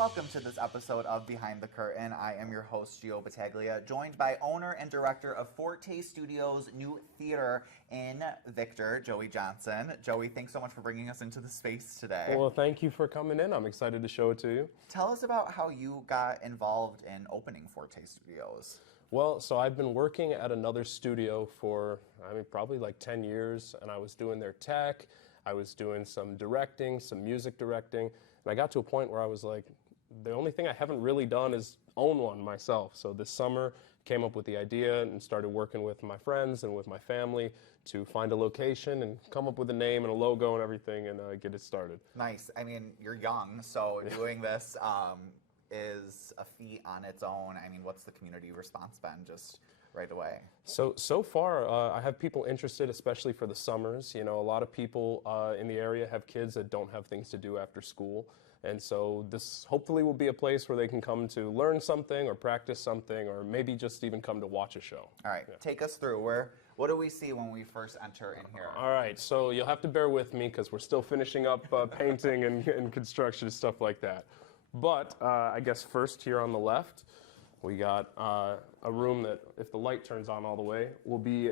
Welcome to this episode of Behind the Curtain. I am your host, Gio Battaglia, joined by owner and director of Forte Studios' new theater in Victor, Joey Johnson. Joey, thanks so much for bringing us into the space today. Well, thank you for coming in. I'm excited to show it to you. Tell us about how you got involved in opening Forte Studios. Well, so I've been working at another studio for, probably like 10 years, and I was doing their tech, I was doing some directing, some music directing, and I got to a point where I was like, the only thing I haven't really done is own one myself. So this summer, came up with the idea and started working with my friends and with my family to find a location and come up with a name and a logo and everything and get it started. Nice. I mean, you're young, so doing this is a feat on its own. I mean, what's the community response been just right away? So far, I have people interested, especially for the summers. You know, a lot of people in the area have kids that don't have things to do after school. And so this hopefully will be a place where they can come to learn something or practice something or maybe just even come to watch a show. All right, take us through. What do we see when we first enter in here? All right, so you'll have to bear with me because we're still finishing up painting and construction and stuff like that. But I guess first here on the left, we got a room that, if the light turns on all the way, will be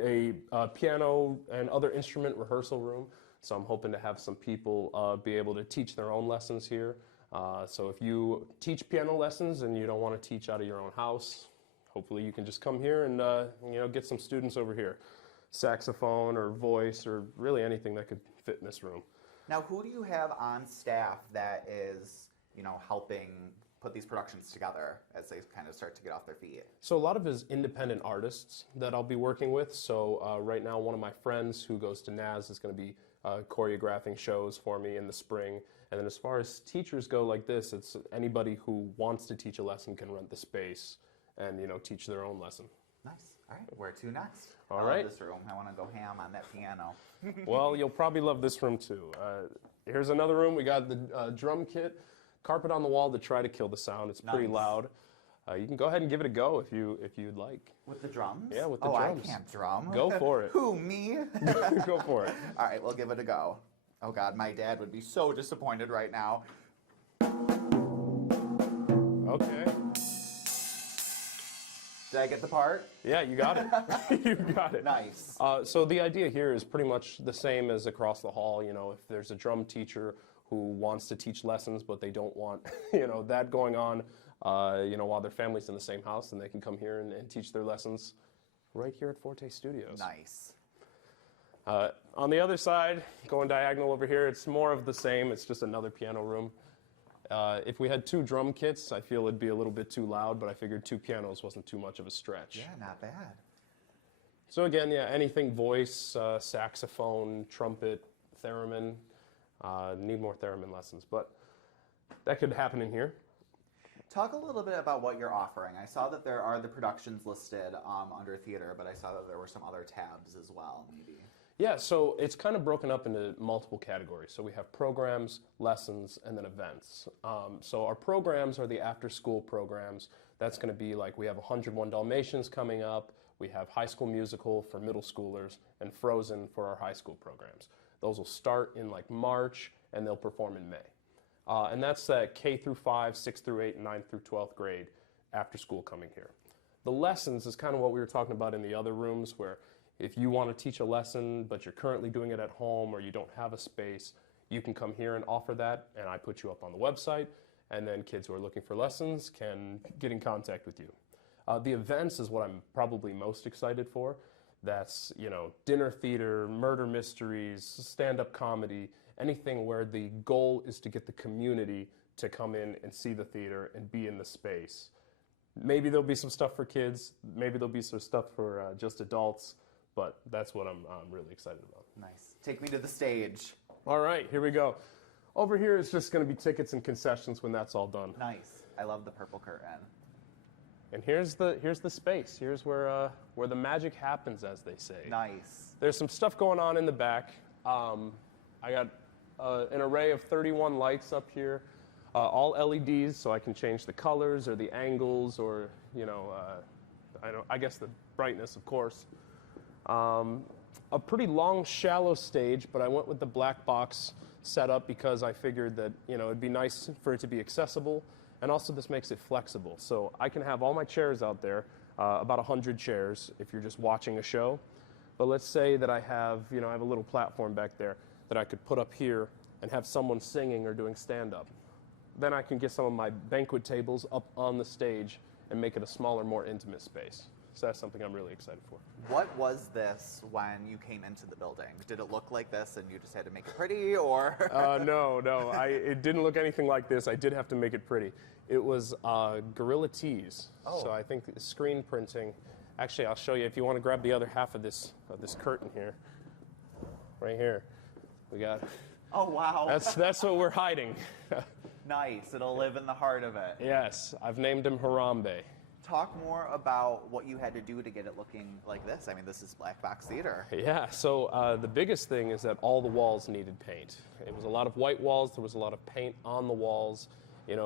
a piano and other instrument rehearsal room. So I'm hoping to have some people be able to teach their own lessons here. So if you teach piano lessons and you don't want to teach out of your own house, hopefully you can just come here and get some students over here. Saxophone or voice or really anything that could fit in this room. Now, who do you have on staff that is, helping put these productions together as they kind of start to get off their feet? So a lot of it is independent artists that I'll be working with. So right now, one of my friends who goes to NAS is going to be choreographing shows for me in the spring. And then as far as teachers go like this, it's anybody who wants to teach a lesson can rent the space and, teach their own lesson. Nice. All right. Where to next? All right. I love this room. I want to go ham on that piano. Well, you'll probably love this room too. Here's another room. We got the drum kit, carpet on the wall to try to kill the sound. It's pretty loud. You can go ahead and give it a go if you'd like. With the drums? Yeah, with the drums. I can't drum. Go for it. Who, me? Go for it. All right, we'll give it a go. Oh God, my dad would be so disappointed right now. Okay. Did I get the part? Yeah, you got it. You got it. Nice. So the idea here is pretty much the same as across the hall. If there's a drum teacher who wants to teach lessons, but they don't want, that going on, while their family's in the same house, then they can come here and teach their lessons right here at Forte Studios. Nice. On the other side, going diagonal over here, it's more of the same. It's just another piano room. If we had two drum kits, I feel it'd be a little bit too loud, but I figured two pianos wasn't too much of a stretch. Yeah, not bad. So again, anything voice, saxophone, trumpet, theremin. Need more theremin lessons, but that could happen in here. Talk a little bit about what you're offering. I saw that there are the productions listed under theater, but I saw that there were some other tabs as well, maybe. Yeah, so it's kind of broken up into multiple categories. So we have programs, lessons, and then events. So our programs are the after-school programs. That's going to be like we have 101 Dalmatians coming up. We have High School Musical for middle schoolers and Frozen for our high school programs. Those will start in like March, and they'll perform in May. And that's that K through 5, 6 through 8, 9 through 12th grade after school coming here. The lessons is kind of what we were talking about in the other rooms, where if you want to teach a lesson, but you're currently doing it at home or you don't have a space, you can come here and offer that, and I put you up on the website, and then kids who are looking for lessons can get in contact with you. The events is what I'm probably most excited for. That's, dinner theater, murder mysteries, stand-up comedy, anything where the goal is to get the community to come in and see the theater and be in the space. Maybe there'll be some stuff for kids, maybe there'll be some stuff for just adults, but that's what I'm really excited about. Nice. Take me to the stage. All right, here we go. Over here is just going to be tickets and concessions when that's all done. Nice. I love the purple curtain. And here's the space. Here's where the magic happens, as they say. Nice. There's some stuff going on in the back. I got an array of 31 lights up here, all LEDs, so I can change the colors or the angles or I guess the brightness, of course. A pretty long, shallow stage, but I went with the black box setup because I figured that it'd be nice for it to be accessible. And also this makes it flexible. So I can have all my chairs out there, about 100 chairs if you're just watching a show. But let's say that I have a little platform back there that I could put up here and have someone singing or doing stand-up. Then I can get some of my banquet tables up on the stage and make it a smaller, more intimate space. So that's something I'm really excited for. What was this when you came into the building? Did it look like this and you just had to make it pretty, or? No. It didn't look anything like this. I did have to make it pretty. It was Gorilla Tees. Oh. So I think screen printing. Actually, I'll show you if you want to grab the other half of this curtain here. Right here. We got. Oh, wow. That's what we're hiding. Nice. It'll live in the heart of it. Yes, I've named him Harambe. Talk more about what you had to do to get it looking like this. I mean, this is black box theater. Yeah, so the biggest thing is that all the walls needed paint. It was a lot of white walls. There was a lot of paint on the walls. It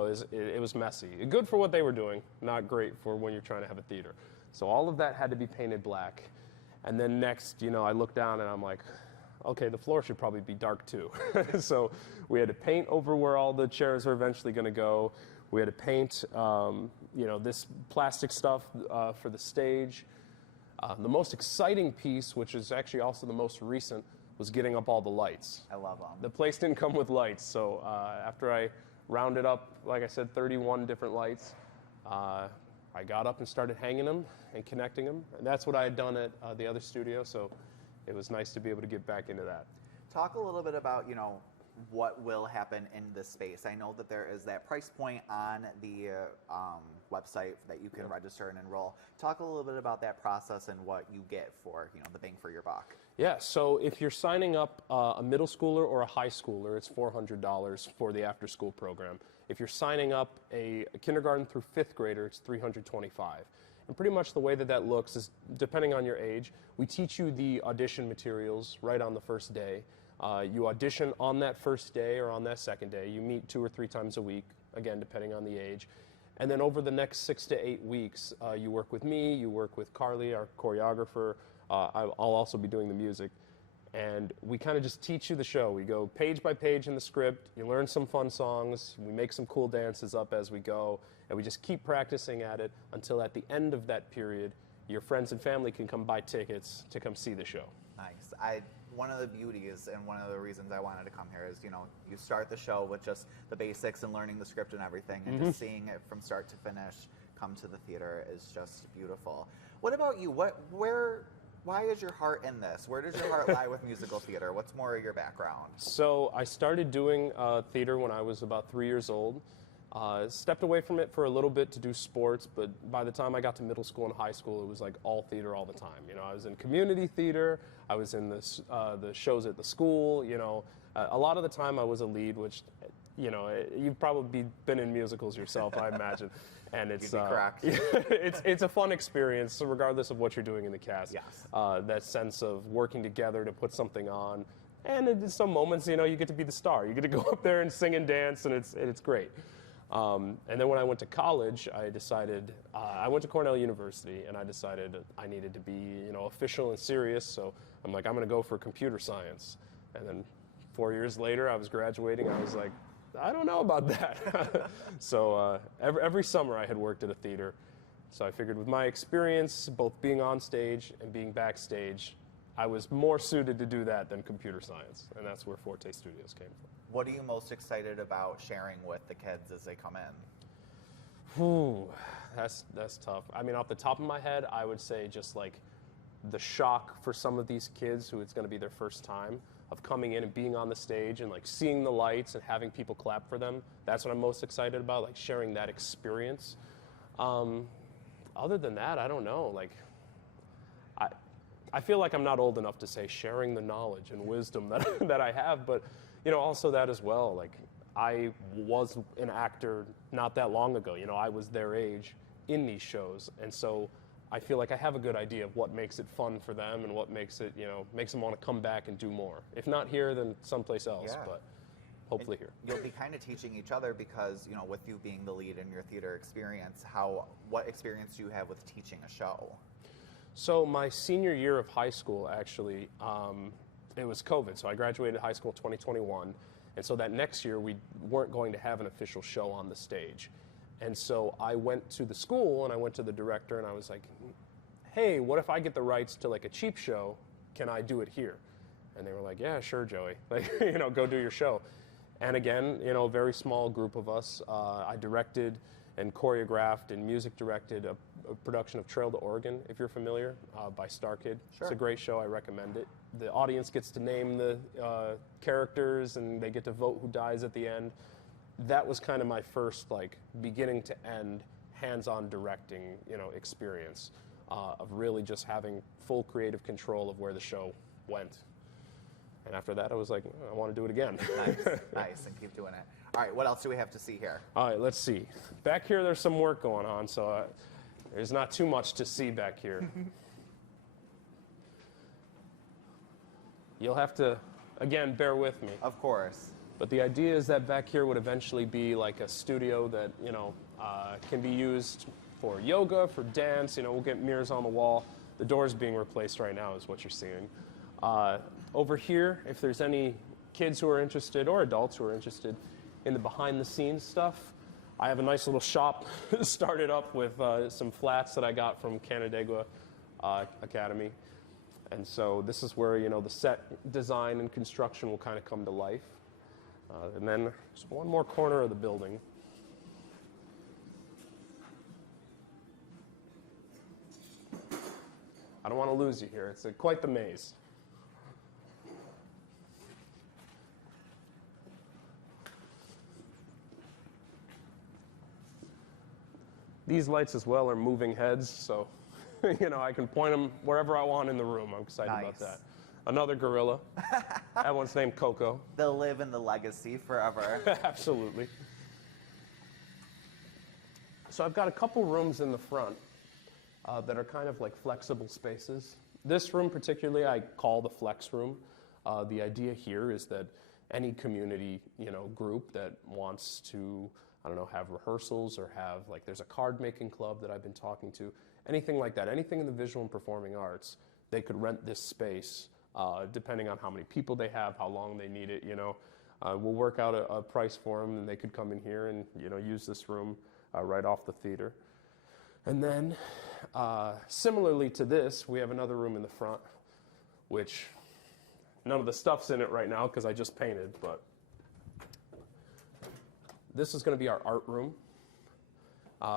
was messy. Good for what they were doing, not great for when you're trying to have a theater. So all of that had to be painted black. And then next, I looked down and I'm like, okay, the floor should probably be dark too. So we had to paint over where all the chairs are eventually going to go. We had to paint, this plastic stuff for the stage. The most exciting piece, which is actually also the most recent, was getting up all the lights. I love them. The place didn't come with lights, so after I rounded up, like I said, 31 different lights, I got up and started hanging them and connecting them. And that's what I had done at the other studio, so it was nice to be able to get back into that. Talk a little bit about, what will happen in this space. I know that there is that price point on the website that you can register and enroll. Talk a little bit about that process and what you get for, the bang for your buck. Yeah, so if you're signing up a middle schooler or a high schooler, it's $400 for the after-school program. If you're signing up a kindergarten through fifth grader, it's $325. And pretty much the way that looks is, depending on your age, we teach you the audition materials right on the first day. You audition on that first day or on that second day. You meet 2 or 3 times a week, again, depending on the age. And then over the next 6 to 8 weeks, you work with me, you work with Carly, our choreographer. I'll also be doing the music. And we kind of just teach you the show. We go page by page in the script. You learn some fun songs. We make some cool dances up as we go. And we just keep practicing at it until at the end of that period, your friends and family can come buy tickets to come see the show. Nice. One of the beauties and one of the reasons I wanted to come here is, you start the show with just the basics and learning the script and everything, and just seeing it from start to finish come to the theater is just beautiful. What about you? Why is your heart in this? Where does your heart lie with musical theater? What's more of your background? So I started doing theater when I was about 3 years old. Stepped away from it for a little bit to do sports, but by the time I got to middle school and high school, it was like all theater all the time. I was in community theater, I was in the shows at the school, a lot of the time I was a lead, which, you've probably been in musicals yourself, I imagine. And it's, You'd be correct. it's a fun experience, so regardless of what you're doing in the cast. Yes. That sense of working together to put something on. And in some moments, you get to be the star. You get to go up there and sing and dance, and it's great. And then when I went to college, I decided, I went to Cornell University, and I decided I needed to be, official and serious, so I'm like, I'm going to go for computer science. And then 4 years later, I was graduating, I was like, I don't know about that. So every summer I had worked at a theater, so I figured with my experience, both being on stage and being backstage, I was more suited to do that than computer science, and that's where Forte Studios came from. What are you most excited about sharing with the kids as they come in? Ooh, that's tough. I mean, off the top of my head, I would say just like the shock for some of these kids who it's going to be their first time of coming in and being on the stage and like seeing the lights and having people clap for them. That's what I'm most excited about, like sharing that experience. Other than that, I don't know. Like, I feel like I'm not old enough to say sharing the knowledge and wisdom that I have, but also that as well. Like, I was an actor not that long ago. I was their age in these shows, and so I feel like I have a good idea of what makes it fun for them and what makes it, makes them want to come back and do more. If not here, then someplace else, but hopefully here. You'll be kind of teaching each other because, with you being the lead in your theater experience, what experience do you have with teaching a show? So my senior year of high school, actually, it was COVID, so I graduated high school in 2021, and so that next year we weren't going to have an official show on the stage. And so I went to the school and I went to the director and I was like, hey, what if I get the rights to like a cheap show? Can I do it here? And they were like, yeah, sure, Joey. Like, go do your show. And again, a very small group of us. I directed and choreographed and music directed a production of Trail to Oregon, if you're familiar, by Star Kid. Sure. It's a great show. I recommend it. The audience gets to name the characters, and they get to vote who dies at the end. That was kind of my first, like, beginning to end, hands-on directing, experience of really just having full creative control of where the show went. And after that, I was like, I want to do it again. Nice, and keep doing it. All right, what else do we have to see here? All right, let's see. Back here, there's some work going on, so there's not too much to see back here. You'll have to, again, bear with me. Of course. But the idea is that back here would eventually be like a studio that, can be used for yoga, for dance. We'll get mirrors on the wall. The door's being replaced right now is what you're seeing. Over here, if there's any kids who are interested or adults who are interested in the behind-the-scenes stuff, I have a nice little shop started up with some flats that I got from Canandaigua Academy. And so this is where, the set design and construction will kind of come to life. And then there's one more corner of the building. I don't want to lose you here. It's quite the maze. These lights as well are moving heads, so I can point them wherever I want in the room. I'm excited about that. Another gorilla. That one's named Coco. They'll live in the legacy forever. Absolutely. So I've got a couple rooms in the front that are kind of like flexible spaces. This room particularly I call the flex room. The idea here is that any community, group that wants to, have rehearsals or there's a card making club that I've been talking to, anything like that, anything in the visual and performing arts, they could rent this space depending on how many people they have, how long they need it, We'll work out a price for them and they could come in here and, use this room right off the theater. And then, similarly to this, we have another room in the front, which none of the stuff's in it right now because I just painted, but this is going to be our art room.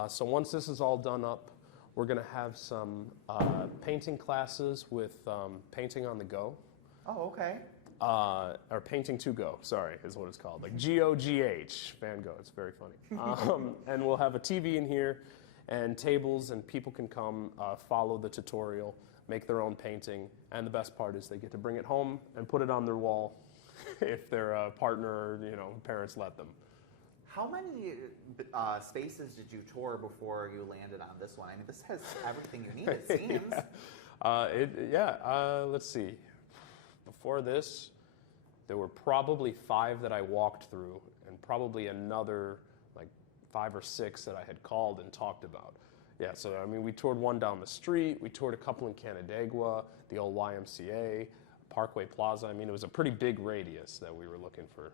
So once this is all done up, we're going to have some painting classes with painting on the go. Oh, okay. Or painting to go, sorry, is what it's called. Like G-O-G-H, Van Gogh, it's very funny. And we'll have a TV in here and tables, and people can come follow the tutorial, make their own painting, and the best part is they get to bring it home and put it on their wall if their partner or parents let them. How many spaces did you tour before you landed on this one? I mean, this has everything you need, it seems. Let's see. Before this, there were probably 5 that I walked through, and probably another 5 or 6 that I had called and talked about. Yeah, so we toured one down the street, we toured a couple in Canandaigua, the old YMCA, Parkway Plaza. It was a pretty big radius that we were looking for,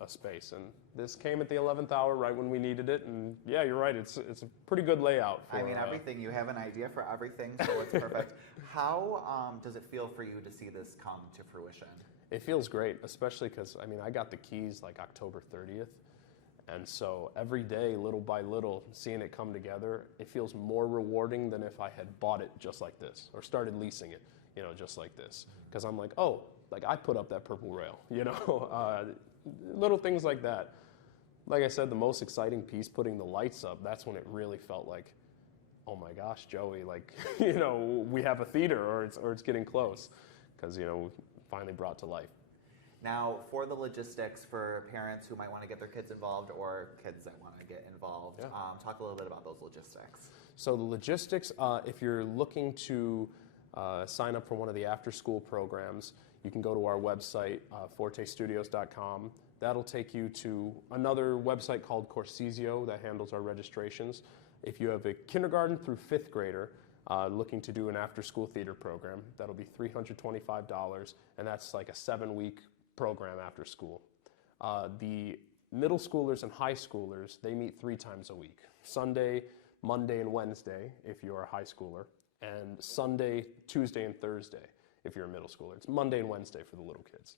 a space. And this came at the 11th hour, right when we needed it. And yeah, you're right, it's a pretty good layout. For, everything. You have an idea for everything, so it's perfect. How does it feel for you to see this come to fruition? It feels great, especially because, I got the keys October 30th. And so every day, little by little, seeing it come together, it feels more rewarding than if I had bought it just like this or started leasing it, just like this. Because I'm like, oh, I put up that purple rail, little things like that. Like I said, the most exciting piece, putting the lights up, that's when it really felt like, oh my gosh, Joey, we have a theater or it's getting close because, finally brought to life. Now, for the logistics for parents who might want to get their kids involved or kids that want to get involved, talk a little bit about those logistics. So the logistics, if you're looking to sign up for one of the after-school programs, you can go to our website, fortestudios.com. That'll take you to another website called Corsizio that handles our registrations. If you have a kindergarten through 5th grader looking to do an after-school theater program, that'll be $325, and that's like a 7-week program after school. The middle schoolers and high schoolers, they meet 3 times a week. Sunday, Monday, and Wednesday if you're a high schooler, and Sunday, Tuesday, and Thursday if you're a middle schooler. It's Monday and Wednesday for the little kids.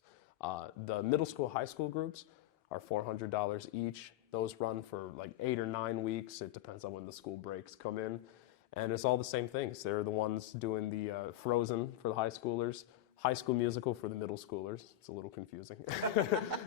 The middle school, high school groups are $400 each. Those run for like 8 or 9 weeks. It depends on when the school breaks come in. And it's all the same things. They're the ones doing the Frozen for the high schoolers, High School Musical for the middle schoolers. It's a little confusing.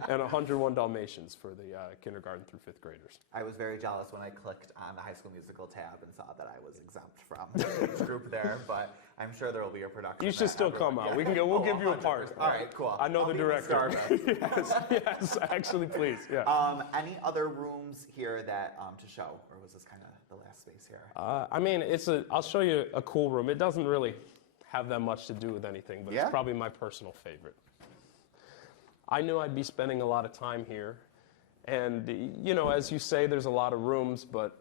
And 101 Dalmatians for the kindergarten through 5th graders. I was very jealous when I clicked on the High School Musical tab and saw that I was exempt from the age group there, but I'm sure there will be a production. You should still come out. Yeah. We'll give you a part. All right, cool. I know I'll the be director. the star. Yes, actually, please. Yeah. Any other rooms here that to show, or was this kind of the last space here? I mean, I'll show you a cool room. It doesn't really have that much to do with anything, but Yeah? it's probably my personal favorite. I knew I'd be spending a lot of time here, and you know, as you say, there's a lot of rooms, but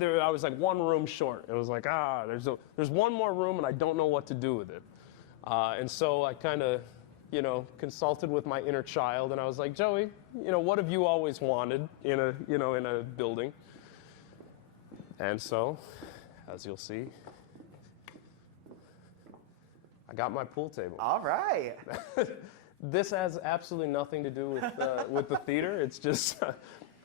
I was like one room short. It was like, there's one more room, and I don't know what to do with it. And so I kind of, you know, consulted with my inner child, and I was like, Joey, you know, what have you always wanted in a building? And so, as you'll see, I got my pool table. All right. This has absolutely nothing to do with the theater. It's just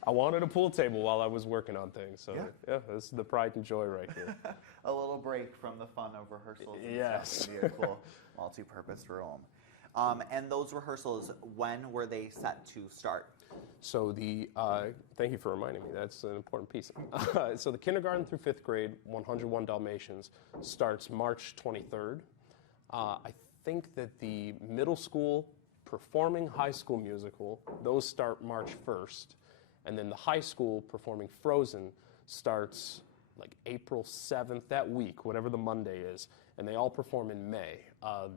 I wanted a pool table while I was working on things. So yeah, this is the pride and joy right here. A little break from the fun of rehearsals. Yes. It'd be a cool multi-purpose room. And those rehearsals, when were they set to start? So thank you for reminding me. That's an important piece. So the kindergarten through 5th grade, 101 Dalmatians, starts March 23rd. I think that the middle school performing High School Musical, those start March 1st. And then the high school performing Frozen starts like April 7th, that week, whatever the Monday is. And they all perform in May.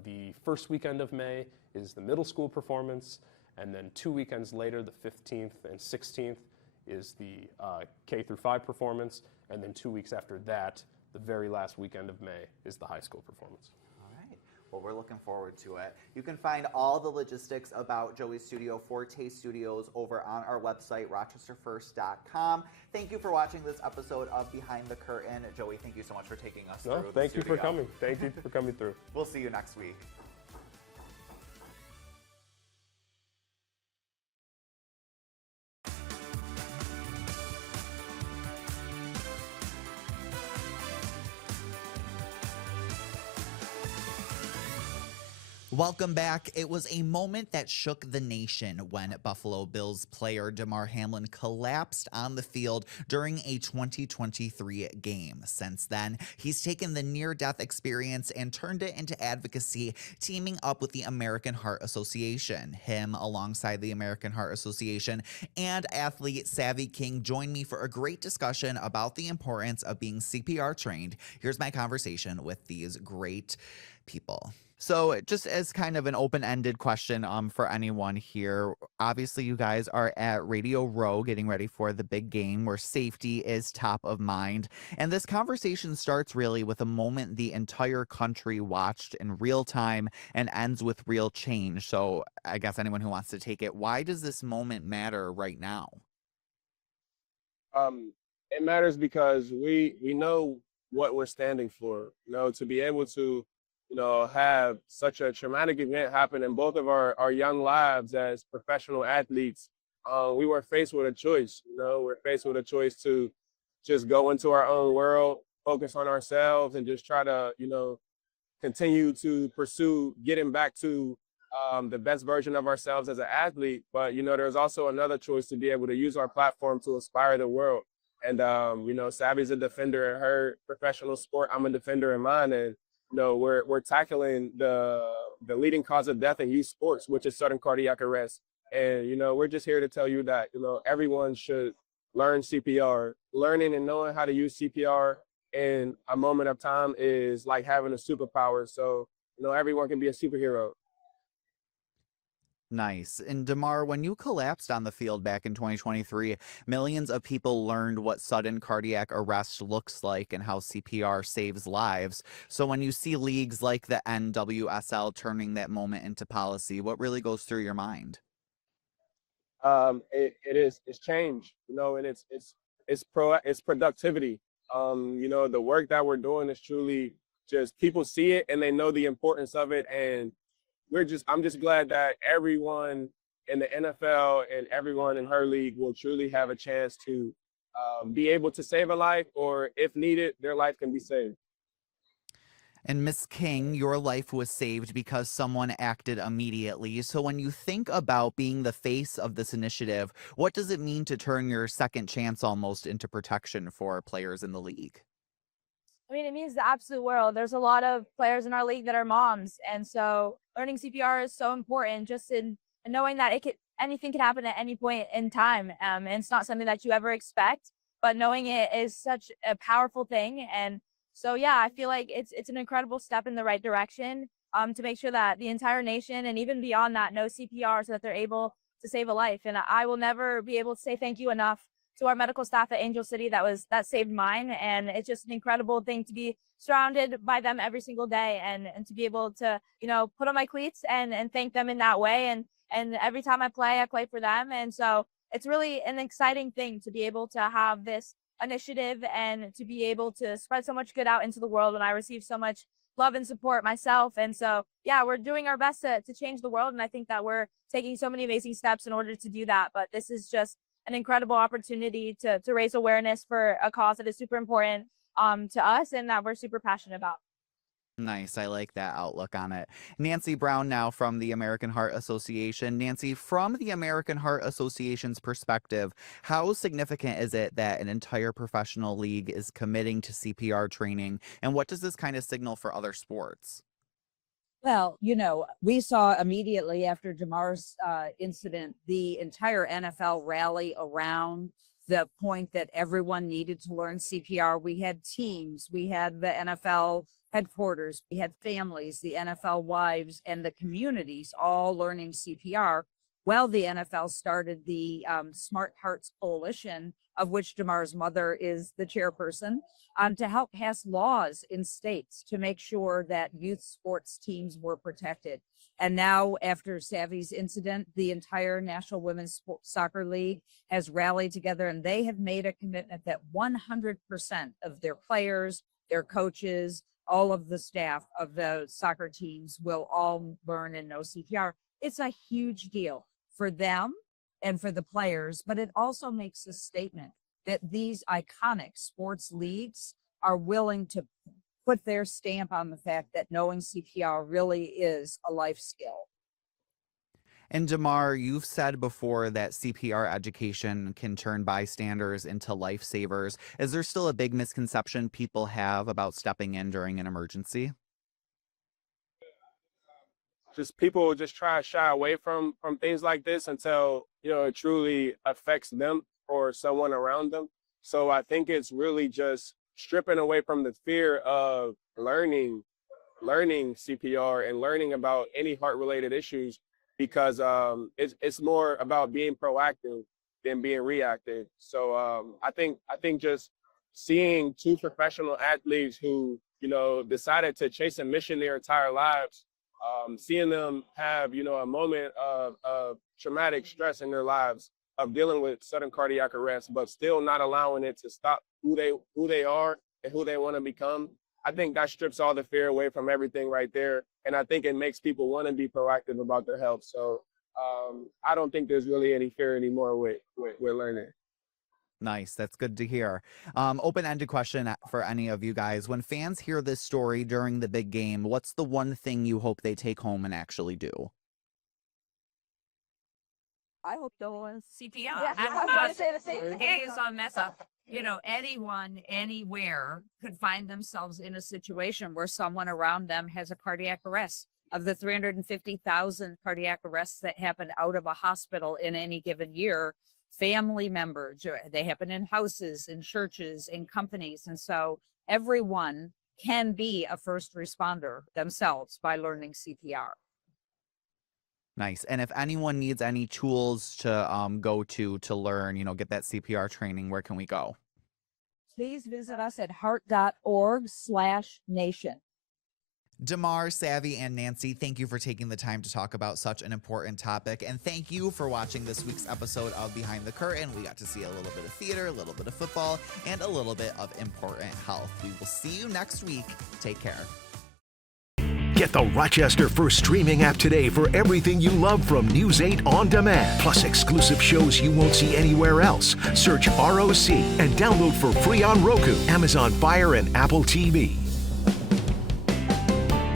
The first weekend of May is the middle school performance. And then 2 weekends later, the 15th and 16th, is the K through 5 performance. And then 2 weeks after that, the very last weekend of May, is the high school performance. Well, we're looking forward to it. You can find all the logistics about Joey's studio, Forte Studios, over on our website, rochesterfirst.com. Thank you for watching this episode of Behind the Curtain. Joey, thank you so much for taking us through the Thank you for studio. coming. Thank you for coming through. We'll see you next week. Welcome back. It was a moment that shook the nation when Buffalo Bills player Damar Hamlin collapsed on the field during a 2023 game. Since then, he's taken the near-death experience and turned it into advocacy, teaming up with the American Heart Association. Him, alongside the American Heart Association and athlete Savy King, joined me for a great discussion about the importance of being CPR trained. Here's my conversation with these great people. So just as kind of an open-ended question for anyone here, obviously you guys are at Radio Row getting ready for the big game where safety is top of mind. And this conversation starts really with a moment the entire country watched in real time and ends with real change. So I guess anyone who wants to take it, why does this moment matter right now? It matters because we know what we're standing for, you know, to be able to have such a traumatic event happen in both of our young lives as professional athletes. We were faced with a choice, we're faced with a choice to just go into our own world, focus on ourselves, and just try to, continue to pursue getting back to the best version of ourselves as an athlete. But, there's also another choice to be able to use our platform to inspire the world. And, Savy's a defender in her professional sport. I'm a defender in mine. And, we're tackling the leading cause of death in youth sports, which is sudden cardiac arrest. And, we're just here to tell you that, everyone should learn CPR. Learning and knowing how to use CPR in a moment of time is like having a superpower. So, everyone can be a superhero. Nice. And Damar, when you collapsed on the field back in 2023, millions of people learned what sudden cardiac arrest looks like and how CPR saves lives. So when you see leagues like the NWSL turning that moment into policy, what really goes through your mind? it's change, and it's productivity. The work that we're doing is truly just people see it and they know the importance of it, and I'm just glad that everyone in the NFL and everyone in her league will truly have a chance to be able to save a life, or if needed, their life can be saved. And Miss King, your life was saved because someone acted immediately. So when you think about being the face of this initiative, what does it mean to turn your second chance almost into protection for players in the league? I mean, it means the absolute world. There's a lot of players in our league that are moms, and so learning CPR is so important. Just in knowing that anything can happen at any point in time, and it's not something that you ever expect. But knowing it is such a powerful thing, and so yeah, I feel like it's an incredible step in the right direction. To make sure that the entire nation and even beyond that know CPR so that they're able to save a life. And I will never be able to say thank you enough to our medical staff at Angel City that saved mine. And it's just an incredible thing to be surrounded by them every single day, and to be able to, put on my cleats and thank them in that way. And every time I play for them. And so it's really an exciting thing to be able to have this initiative and to be able to spread so much good out into the world when I receive so much love and support myself. And so, yeah, we're doing our best to change the world. And I think that we're taking so many amazing steps in order to do that. But this is just an incredible opportunity to raise awareness for a cause that is super important to us and that we're super passionate about. Nice. I like that outlook on it. Nancy Brown now from the American Heart Association. Nancy, from the American Heart Association's perspective, how significant is it that an entire professional league is committing to CPR training? And what does this kind of signal for other sports? Well, we saw immediately after Damar's incident, the entire NFL rally around the point that everyone needed to learn CPR. We had teams, we had the NFL headquarters, we had families, the NFL wives, and the communities all learning CPR. Well, the NFL started the Smart Hearts Coalition, of which Damar's mother is the chairperson, to help pass laws in states to make sure that youth sports teams were protected. And now, after Savy's incident, the entire National Women's Soccer League has rallied together, and they have made a commitment that 100% of their players, their coaches, all of the staff of the soccer teams will all learn and know CPR. It's a huge deal for them and for the players, but it also makes a statement that these iconic sports leagues are willing to put their stamp on the fact that knowing CPR really is a life skill. And Damar, you've said before that CPR education can turn bystanders into lifesavers. Is there still a big misconception people have about stepping in during an emergency? Just people just try to shy away from things like this until it truly affects them or someone around them. So I think it's really just stripping away from the fear of learning CPR and learning about any heart related issues, because it's more about being proactive than being reactive. So I think just seeing two professional athletes who decided to chase a mission their entire lives, seeing them have a moment of traumatic stress in their lives, of dealing with sudden cardiac arrest, but still not allowing it to stop who they are and who they want to become. I think that strips all the fear away from everything right there. And I think it makes people want to be proactive about their health. So I don't think there's really any fear anymore with learning. Nice. That's good to hear. Open-ended question for any of you guys. When fans hear this story during the big game, what's the one thing you hope they take home and actually do? I hope they'll learn CPR. Yeah, I was going to say the same thing. It is a mess up. Anyone, anywhere could find themselves in a situation where someone around them has a cardiac arrest. Of the 350,000 cardiac arrests that happen out of a hospital in any given year, family members, they happen in houses, in churches, in companies. And so everyone can be a first responder themselves by learning CPR. Nice. And if anyone needs any tools to go to learn, get that CPR training, where can we go? Please visit us at heart.org/nation. Damar, Savy, and Nancy, thank you for taking the time to talk about such an important topic. And thank you for watching this week's episode of Behind the Curtain. We got to see a little bit of theater, a little bit of football, and a little bit of important health. We will see you next week. Take care. Get the Rochester First streaming app today for everything you love from News 8 on demand, plus exclusive shows you won't see anywhere else. Search ROC and download for free on Roku, Amazon Fire, and Apple TV.